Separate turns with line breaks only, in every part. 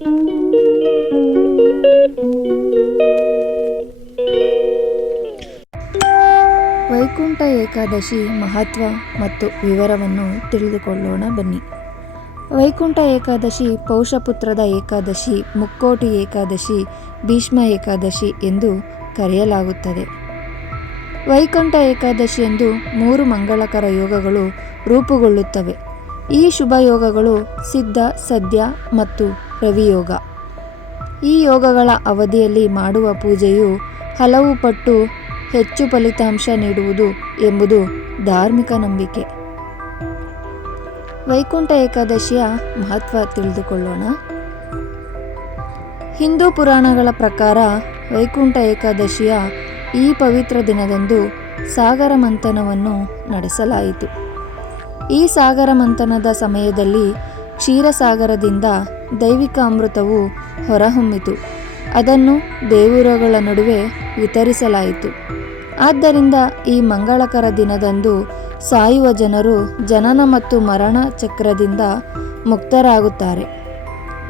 ವೈಕುಂಠ ಏಕಾದಶಿ ಮಹತ್ವ ಮತ್ತು ವಿವರವನ್ನು ತಿಳಿದುಕೊಳ್ಳೋಣ ಬನ್ನಿ. ವೈಕುಂಠ ಏಕಾದಶಿ ಪೌಷಪುತ್ರದ ಏಕಾದಶಿ, ಮುಕ್ಕೋಟಿ ಏಕಾದಶಿ, ಭೀಷ್ಮ ಏಕಾದಶಿ ಎಂದು ಕರೆಯಲಾಗುತ್ತದೆ. ವೈಕುಂಠ ಏಕಾದಶಿಯಂದು ಮೂರು ಮಂಗಳಕರ ಯೋಗಗಳು ರೂಪುಗೊಳ್ಳುತ್ತವೆ. ಈ ಶುಭ ಯೋಗಗಳು ಸಿದ್ಧ, ಸದ್ಯ ಮತ್ತು ರವಿಯೋಗ ಈ ಯೋಗಗಳ ಅವಧಿಯಲ್ಲಿ ಮಾಡುವ ಪೂಜೆಯು ಹಲವು ಪಟ್ಟು ಹೆಚ್ಚು ಫಲಿತಾಂಶ ನೀಡುವುದು ಎಂಬುದು ಧಾರ್ಮಿಕ ನಂಬಿಕೆ. ವೈಕುಂಠ ಏಕಾದಶಿಯ ಮಹತ್ವ ತಿಳಿದುಕೊಳ್ಳೋಣ. ಹಿಂದೂ ಪುರಾಣಗಳ ಪ್ರಕಾರ ವೈಕುಂಠ ಏಕಾದಶಿಯ ಈ ಪವಿತ್ರ ದಿನದಂದು ಸಾಗರ ಮಂಥನವನ್ನು ನಡೆಸಲಾಯಿತು. ಈ ಸಾಗರ ಮಂಥನದ ಸಮಯದಲ್ಲಿ ಕ್ಷೀರಸಾಗರದಿಂದ ದೈವಿಕ ಅಮೃತವು ಹೊರಹೊಮ್ಮಿತು. ಅದನ್ನು ದೇವರುಗಳ ನಡುವೆ ವಿತರಿಸಲಾಯಿತು. ಆದ್ದರಿಂದ ಈ ಮಂಗಳಕರ ದಿನದಂದು ಸಾಯುವ ಜನರು ಜನನ ಮತ್ತು ಮರಣ ಚಕ್ರದಿಂದ ಮುಕ್ತರಾಗುತ್ತಾರೆ.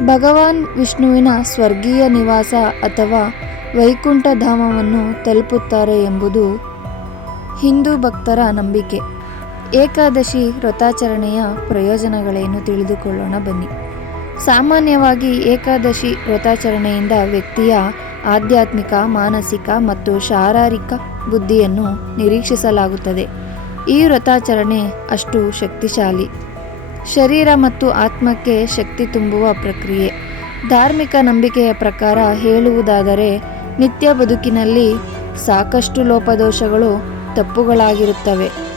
ಭಗವಾನ್ ವಿಷ್ಣುವಿನ ಸ್ವರ್ಗೀಯ ನಿವಾಸ ಅಥವಾ ವೈಕುಂಠಧಾಮವನ್ನು ತಲುಪುತ್ತಾರೆ ಎಂಬುದು ಹಿಂದೂ ಭಕ್ತರ ನಂಬಿಕೆ. ಏಕಾದಶಿ ವ್ರತಾಚರಣೆಯ ಪ್ರಯೋಜನಗಳೇನು ತಿಳಿದುಕೊಳ್ಳೋಣ ಬನ್ನಿ. ಸಾಮಾನ್ಯವಾಗಿ ಏಕಾದಶಿ ವ್ರತಾಚರಣೆಯಿಂದ ವ್ಯಕ್ತಿಯ ಆಧ್ಯಾತ್ಮಿಕ, ಮಾನಸಿಕ ಮತ್ತು ಶಾರೀರಿಕ ಬುದ್ಧಿಯನ್ನು ನಿರೀಕ್ಷಿಸಲಾಗುತ್ತದೆ. ಈ ವ್ರತಾಚರಣೆ ಅಷ್ಟು ಶಕ್ತಿಶಾಲಿ. ಶರೀರ ಮತ್ತು ಆತ್ಮಕ್ಕೆ ಶಕ್ತಿ ತುಂಬುವ ಪ್ರಕ್ರಿಯೆ. ಧಾರ್ಮಿಕ ನಂಬಿಕೆಯ ಪ್ರಕಾರ ಹೇಳುವುದಾದರೆ, ನಿತ್ಯ ಬದುಕಿನಲ್ಲಿ ಸಾಕಷ್ಟು ಲೋಪದೋಷಗಳು ತಪ್ಪುಗಳಾಗಿರುತ್ತವೆ.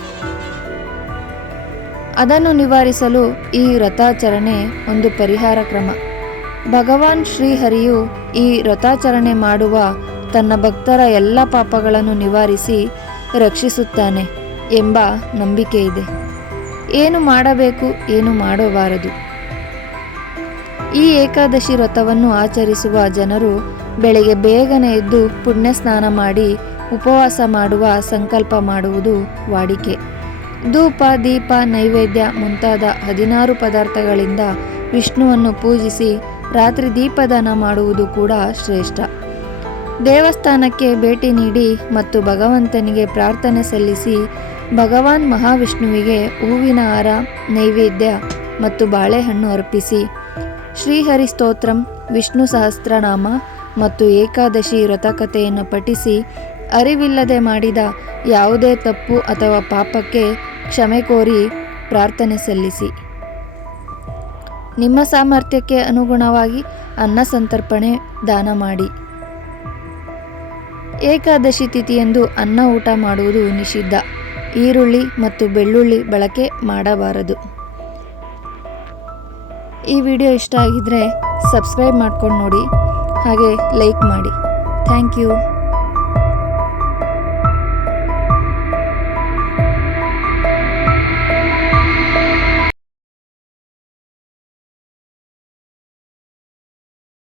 ಅದನ್ನು ನಿವಾರಿಸಲು ಈ ವ್ರತಾಚರಣೆ ಒಂದು ಪರಿಹಾರ ಕ್ರಮ. ಭಗವಾನ್ ಶ್ರೀಹರಿಯು ಈ ವ್ರತಾಚರಣೆ ಮಾಡುವ ತನ್ನ ಭಕ್ತರ ಎಲ್ಲ ಪಾಪಗಳನ್ನು ನಿವಾರಿಸಿ ರಕ್ಷಿಸುತ್ತಾನೆ ಎಂಬ ನಂಬಿಕೆ ಇದೆ. ಏನು ಮಾಡಬೇಕು, ಏನು ಮಾಡಬಾರದು. ಈ ಏಕಾದಶಿ ವ್ರತವನ್ನು ಆಚರಿಸುವ ಜನರು ಬೆಳಗ್ಗೆ ಬೇಗನೆ ಎದ್ದು ಪುಣ್ಯ ಸ್ನಾನ ಮಾಡಿ ಉಪವಾಸ ಮಾಡುವ ಸಂಕಲ್ಪ ಮಾಡುವುದು ವಾಡಿಕೆ. ಧೂಪ, ದೀಪ, ನೈವೇದ್ಯ ಮುಂತಾದ ಹದಿನಾರು ಪದಾರ್ಥಗಳಿಂದ ವಿಷ್ಣುವನ್ನು ಪೂಜಿಸಿ ರಾತ್ರಿ ದೀಪದಾನ ಮಾಡುವುದು ಕೂಡ ಶ್ರೇಷ್ಠ. ದೇವಸ್ಥಾನಕ್ಕೆ ಭೇಟಿ ನೀಡಿ ಮತ್ತು ಭಗವಂತನಿಗೆ ಪ್ರಾರ್ಥನೆ ಸಲ್ಲಿಸಿ ಭಗವಾನ್ ಮಹಾವಿಷ್ಣುವಿಗೆ ಹೂವಿನ ಹಾರ, ನೈವೇದ್ಯ ಮತ್ತು ಬಾಳೆಹಣ್ಣು ಅರ್ಪಿಸಿ. ಶ್ರೀಹರಿ ಸ್ತೋತ್ರಂ, ವಿಷ್ಣು ಸಹಸ್ರನಾಮ ಮತ್ತು ಏಕಾದಶಿ ವ್ರತಕಥೆಯನ್ನು ಪಠಿಸಿ, ಅರಿವಿಲ್ಲದೆ ಮಾಡಿದ ಯಾವುದೇ ತಪ್ಪು ಅಥವಾ ಪಾಪಕ್ಕೆ ಕ್ಷಮೆ ಕೋರಿ ಪ್ರಾರ್ಥನೆ ಸಲ್ಲಿಸಿ. ನಿಮ್ಮ ಸಾಮರ್ಥ್ಯಕ್ಕೆ ಅನುಗುಣವಾಗಿ ಅನ್ನ ಸಂತರ್ಪಣೆ ದಾನ ಮಾಡಿ. ಏಕಾದಶಿ ತಿಥಿಯಂದು ಅನ್ನ ಊಟ ಮಾಡುವುದು ನಿಷಿದ್ಧ. ಈರುಳ್ಳಿ ಮತ್ತು ಬೆಳ್ಳುಳ್ಳಿ ಬಳಕೆ ಮಾಡಬಾರದು. ಈ ವಿಡಿಯೋ ಇಷ್ಟ ಆಗಿದ್ರೆ ಸಬ್ಸ್ಕ್ರೈಬ್ ಮಾಡ್ಕೊಂಡು ನೋಡಿ. ಹಾಗೆ ಲೈಕ್ ಮಾಡಿ. Thank you.